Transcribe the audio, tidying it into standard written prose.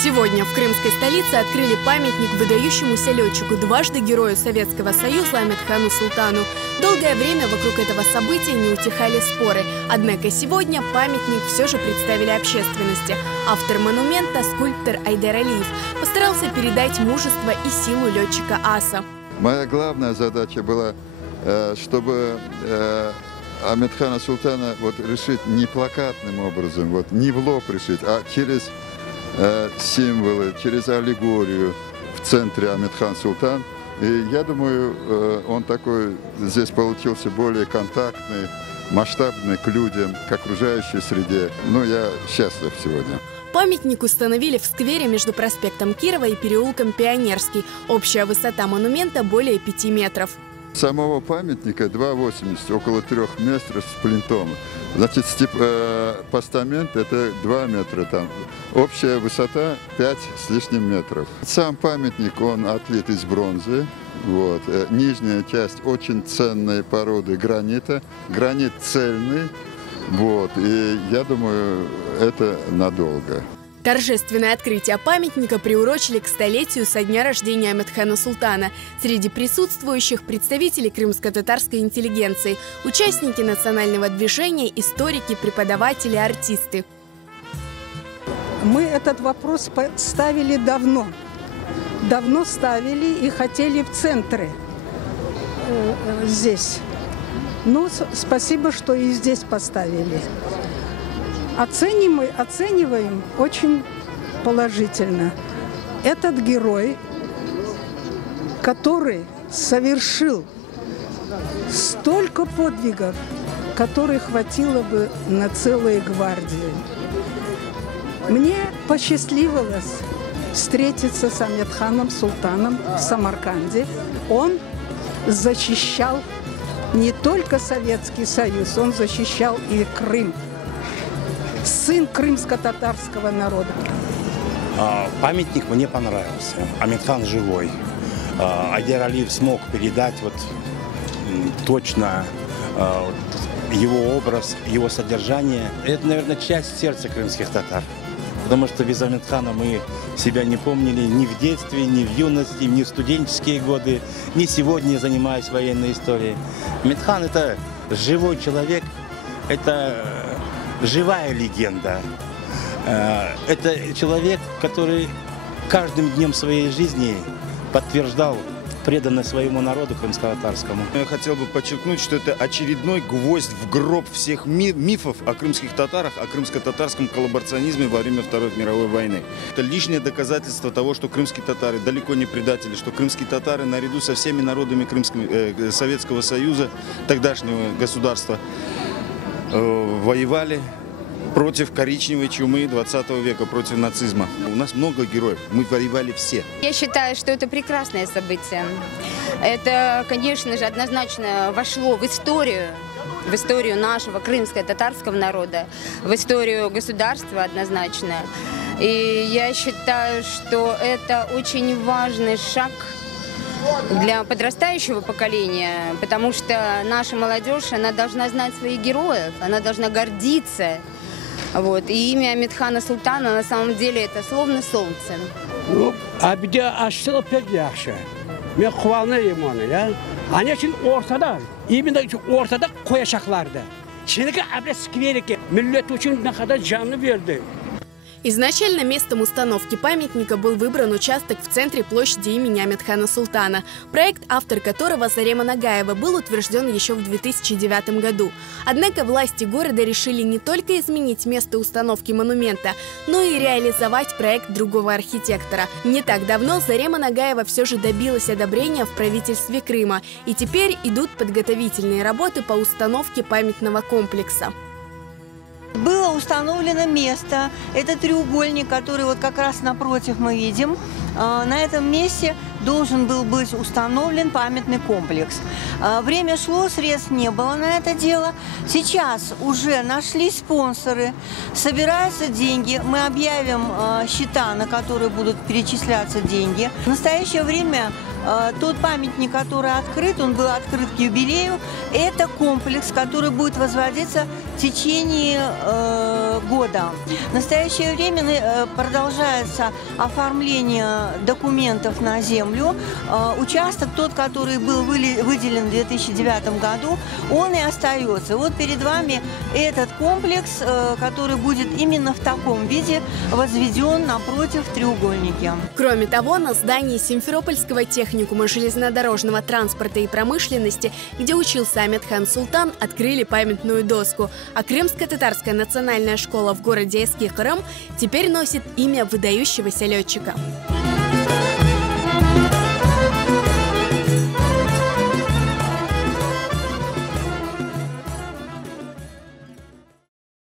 Сегодня в крымской столице открыли памятник выдающемуся летчику, дважды Герою Советского Союза Амедхану Султану. Долгое время вокруг этого события не утихали споры. Однако сегодня памятник все же представили общественности. Автор монумента, скульптор Айдар Алиев, постарался передать мужество и силу летчика аса. Моя главная задача была, чтобы Амедхана Султана решить не плакатным образом, не в лоб решить, а через символы, через аллегорию в центре Амедхан Султан. И я думаю, он такой здесь получился более контактный, масштабный к людям, к окружающей среде. Я счастлив сегодня. Памятник установили в сквере между проспектом Кирова и переулком Пионерский. Общая высота монумента более 5 метров. Самого памятника 2,80, около 3 метров с плинтом. Значит, постамент это 2 метра, там общая высота 5 с лишним метров. Сам памятник, он отлит из бронзы. Нижняя часть очень ценной породы гранита. Гранит цельный. И я думаю, это надолго. Торжественное открытие памятника приурочили к столетию со дня рождения Амедхана Султана. Среди присутствующих представители крымско-татарской интеллигенции, участники национального движения, историки, преподаватели, артисты. Мы этот вопрос ставили давно. Давно ставили и хотели в центре здесь. Спасибо, что и здесь поставили. Оцениваем очень положительно. Этот герой, который совершил столько подвигов, которые хватило бы на целые гвардии. Мне посчастливилось встретиться с Амедханом Султаном в Самарканде. Он защищал не только Советский Союз, он защищал и Крым. Сын крымско-татарского народа. Памятник мне понравился. Амедхан живой. Айдар Алиев смог передать точно его образ, его содержание. Это, наверное, часть сердца крымских татар. Потому что без Амедхана мы себя не помнили ни в детстве, ни в юности, ни в студенческие годы, ни сегодня, занимаясь военной историей. Амедхан – это живой человек, это живая легенда. Это человек, который каждым днем своей жизни подтверждал преданность своему народу крымско-татарскому. Я хотел бы подчеркнуть, что это очередной гвоздь в гроб всех мифов о крымских татарах, о крымско-татарском коллаборационизме во время Второй мировой войны. Это лишнее доказательство того, что крымские татары далеко не предатели, что крымские татары наряду со всеми народами Советского Союза, тогдашнего государства, воевали против коричневой чумы 20 века, против нацизма. У нас много героев, мы воевали все. Я считаю, что это прекрасное событие. Это, конечно же, однозначно вошло в историю нашего крымско-татарского народа, в историю государства однозначно. И я считаю, что это очень важный шаг для подрастающего поколения, потому что наша молодежь, она должна знать своих героев, она должна гордиться. И имя Амедхана Султана на самом деле это словно солнце. Изначально местом установки памятника был выбран участок в центре площади имени Амедхана Султана. Проект, автор которого Зарема Нагаева, был утвержден еще в 2009 году. Однако власти города решили не только изменить место установки монумента, но и реализовать проект другого архитектора. Не так давно Зарема Нагаева все же добилась одобрения в правительстве Крыма. И теперь идут подготовительные работы по установке памятного комплекса. Было установлено место, это треугольник, который как раз напротив мы видим. На этом месте должен был быть установлен памятный комплекс. Время шло, средств не было на это дело. Сейчас уже нашлись спонсоры, собираются деньги. Мы объявим счета, на которые будут перечисляться деньги. В настоящее время тот памятник, который открыт, он был открыт к юбилею. Это комплекс, который будет возводиться в течение года. В настоящее время продолжается оформление документов на землю. Участок, тот, который был выделен в 2009 году, он и остается. Вот перед вами этот комплекс, который будет именно в таком виде возведен напротив треугольника. Кроме того, на здании Симферопольского техникума железнодорожного транспорта и промышленности, где учился Амедхан Султан, открыли памятную доску. А Крымско-татарская национальная школа в городе Эски Кырым теперь носит имя выдающегося летчика.